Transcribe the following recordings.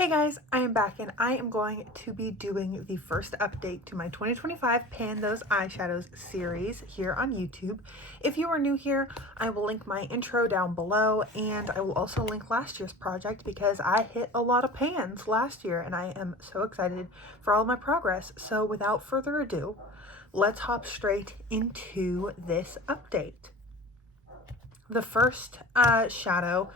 Hey guys, I am back and I am going to be doing the first update to my 2025 Pan Those Eyeshadows series here on YouTube. If you are new here, I will link my intro down below, and I will also link last year's project because I hit a lot of pans last year and I am so excited for all my progress. So without further ado, let's hop straight into this update. The first shadow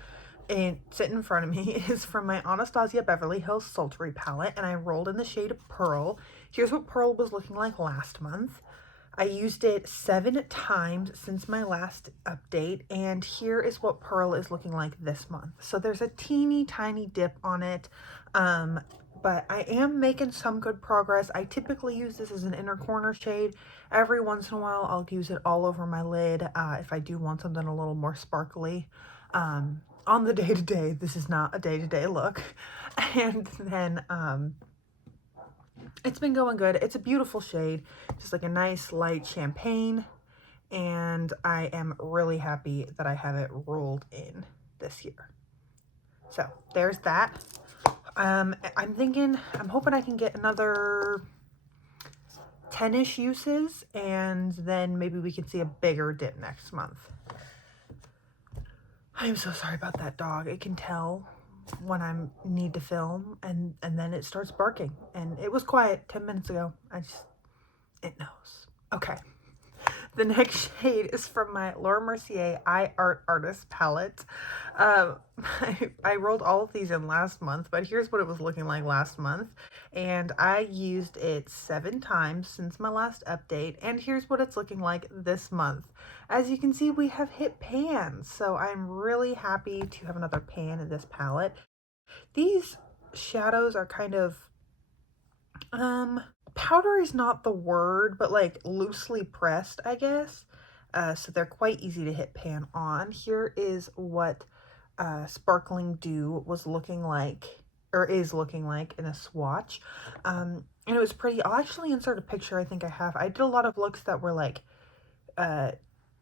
sitting in front of me is from my Anastasia Beverly Hills Sultry palette, and I rolled in the shade Pearl. Here's what Pearl was looking like last month. I used it 7 times since my last update, and here is what Pearl is looking like this month. So there's a teeny tiny dip on it, but I am making some good progress. I typically use this as an inner corner shade. Every once in a while, I'll use it all over my lid if I do want something a little more sparkly. On the day-to-day, this is not a day-to-day look. And then it's been going good. It's a beautiful shade, just like a nice light champagne, and I am really happy that I have it rolled in this year. So there's that. I'm hoping I can get another 10-ish uses, and then maybe we can see a bigger dip next month. I am so sorry about that dog. It can tell when I need to film, and then it starts barking. And it was quiet 10 minutes ago. It knows. Okay. The next shade is from my Laura Mercier Eye Art Artist palette. I rolled all of these in last month, but here's what it was looking like last month. And I used it 7 times since my last update, and here's what it's looking like this month. As you can see, we have hit pans, so I'm really happy to have another pan in this palette. These shadows are kind of, powder is not the word, but like loosely pressed, I guess. So they're quite easy to hit pan on. Here is what Sparkling Dew was looking like, or is looking like, in a swatch. And it was pretty. I'll actually insert a picture. I think I have. I did a lot of looks that were like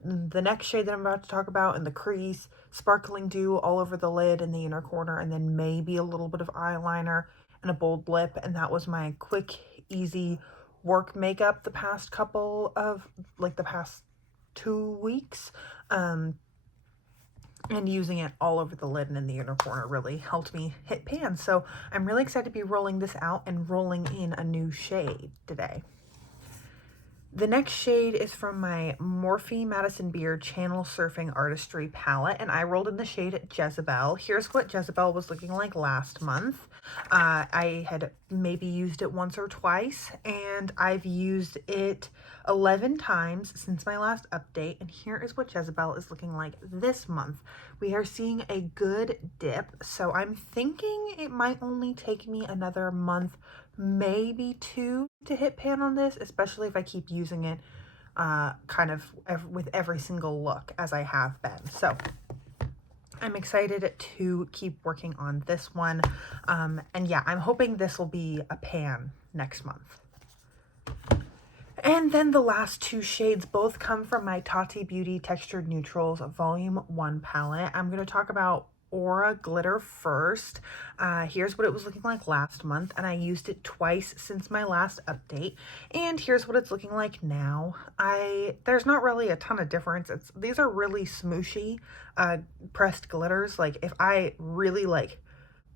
the next shade that I'm about to talk about in the crease, Sparkling Dew all over the lid in the inner corner, and then maybe a little bit of eyeliner and a bold lip. And that was my quick, easy work makeup the past 2 weeks. And using it all over the lid and in the inner corner really helped me hit pan. So I'm really excited to be rolling this out and rolling in a new shade today. The next shade is from my Morphe Madison Beer Channel Surfing Artistry palette, and I rolled in the shade Jezebel. Here's what Jezebel was looking like last month. I had maybe used it once or twice, and I've used it 11 times since my last update, and here is what Jezebel is looking like this month. We are seeing a good dip, so I'm thinking it might only take me another month, maybe 2, to hit pan on this, especially if I keep using it kind of with every single look as I have been. So I'm excited to keep working on this one. And yeah, I'm hoping this will be a pan next month. And then the last 2 shades both come from my Tati Beauty Textured Neutrals Volume 1 palette. I'm going to talk about Aura Glitter first. Here's what it was looking like last month, and I used it twice since my last update. And here's what it's looking like now. There's not really a ton of difference. These are really smooshy pressed glitters. Like if I really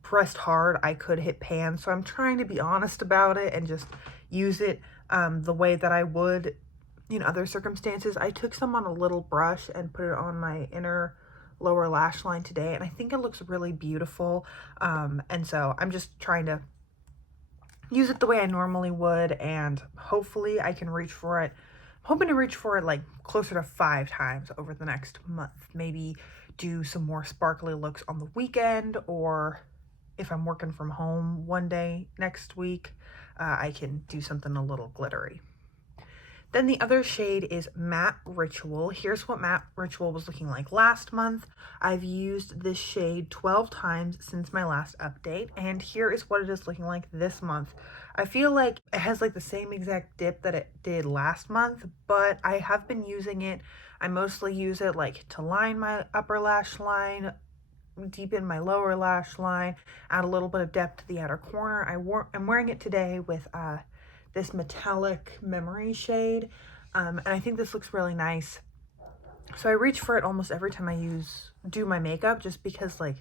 pressed hard, I could hit pan. So I'm trying to be honest about it and just use it the way that I would in other circumstances. I took some on a little brush and put it on my inner lower lash line today, and I think it looks really beautiful. And so I'm just trying to use it the way I normally would, and hopefully I can reach for it. I'm hoping to reach for it like closer to 5 times over the next month. Maybe do some more sparkly looks on the weekend, or if I'm working from home one day next week, I can do something a little glittery. Then the other shade is Matte Ritual. Here's what Matte Ritual was looking like last month. I've used this shade 12 times since my last update, and here is what it is looking like this month. I feel like it has like the same exact dip that it did last month, but I have been using it. I mostly use it like to line my upper lash line deepen my lower lash line, add a little bit of depth to the outer corner. I'm wearing it today with this metallic memory shade, and I think this looks really nice. So I reach for it almost every time I do my makeup, just because, like,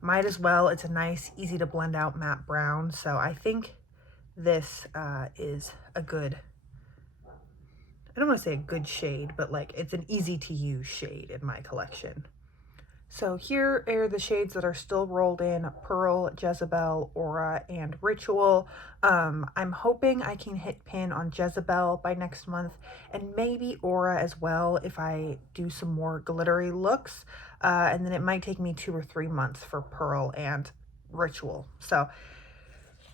might as well. It's a nice, easy to blend out matte brown. So I think this is a good, I don't want to say a good shade, but like it's an easy to use shade in my collection. So here are the shades that are still rolled in: Pearl, Jezebel, Aura, and Ritual. I'm hoping I can hit pin on Jezebel by next month, and maybe Aura as well if I do some more glittery looks. And then it might take me 2 or 3 months for Pearl and Ritual. So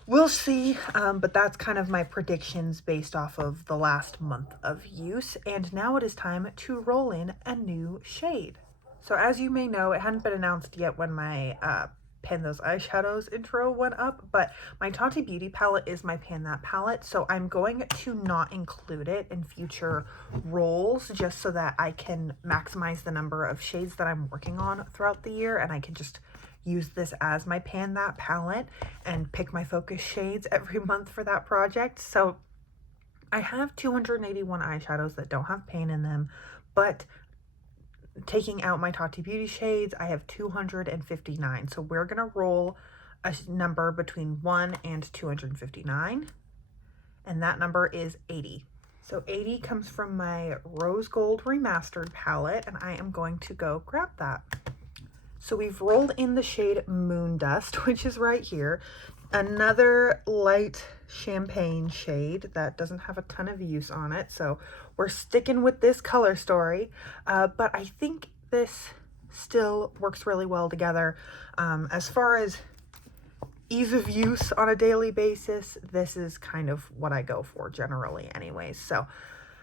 we'll see, but that's kind of my predictions based off of the last month of use. And now it is time to roll in a new shade. So as you may know, it hadn't been announced yet when my Pan Those Eyeshadows intro went up, but my Tati Beauty palette is my Pan That palette, so I'm going to not include it in future rolls just so that I can maximize the number of shades that I'm working on throughout the year, and I can just use this as my Pan That palette and pick my focus shades every month for that project. So I have 281 eyeshadows that don't have paint in them, but taking out my Tati Beauty shades, I have 259. So we're going to roll a number between 1 and 259, and that number is 80. So 80 comes from my Rose Gold Remastered palette, and I am going to go grab that. So we've rolled in the shade Moon Dust, which is right here. Another light champagne shade that doesn't have a ton of use on it, so we're sticking with this color story, but I think this still works really well together. As far as ease of use on a daily basis, this is kind of what I go for generally anyways, so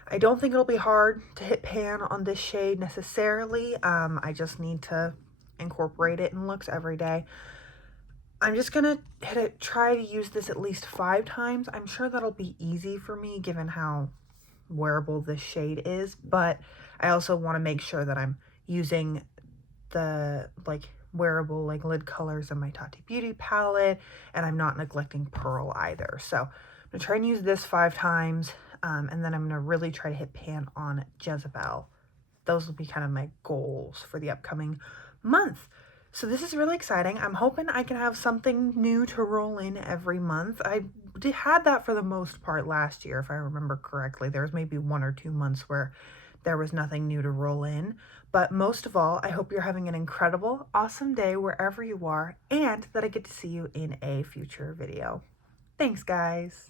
I don't think it'll be hard to hit pan on this shade necessarily. I just need to incorporate it in looks every day. I'm just gonna try to use this at least 5 times. I'm sure that'll be easy for me given how wearable this shade is, but I also want to make sure that I'm using the wearable lid colors in my Tati Beauty palette, and I'm not neglecting Pearl either. So I'm gonna try and use this 5 times, and then I'm gonna really try to hit pan on Jezebel. Those will be kind of my goals for the upcoming month. So this is really exciting. I'm hoping I can have something new to roll in every month. I had that for the most part last year, if I remember correctly. There was maybe 1 or 2 months where there was nothing new to roll in. But most of all, I hope you're having an incredible, awesome day wherever you are, and that I get to see you in a future video. Thanks, guys.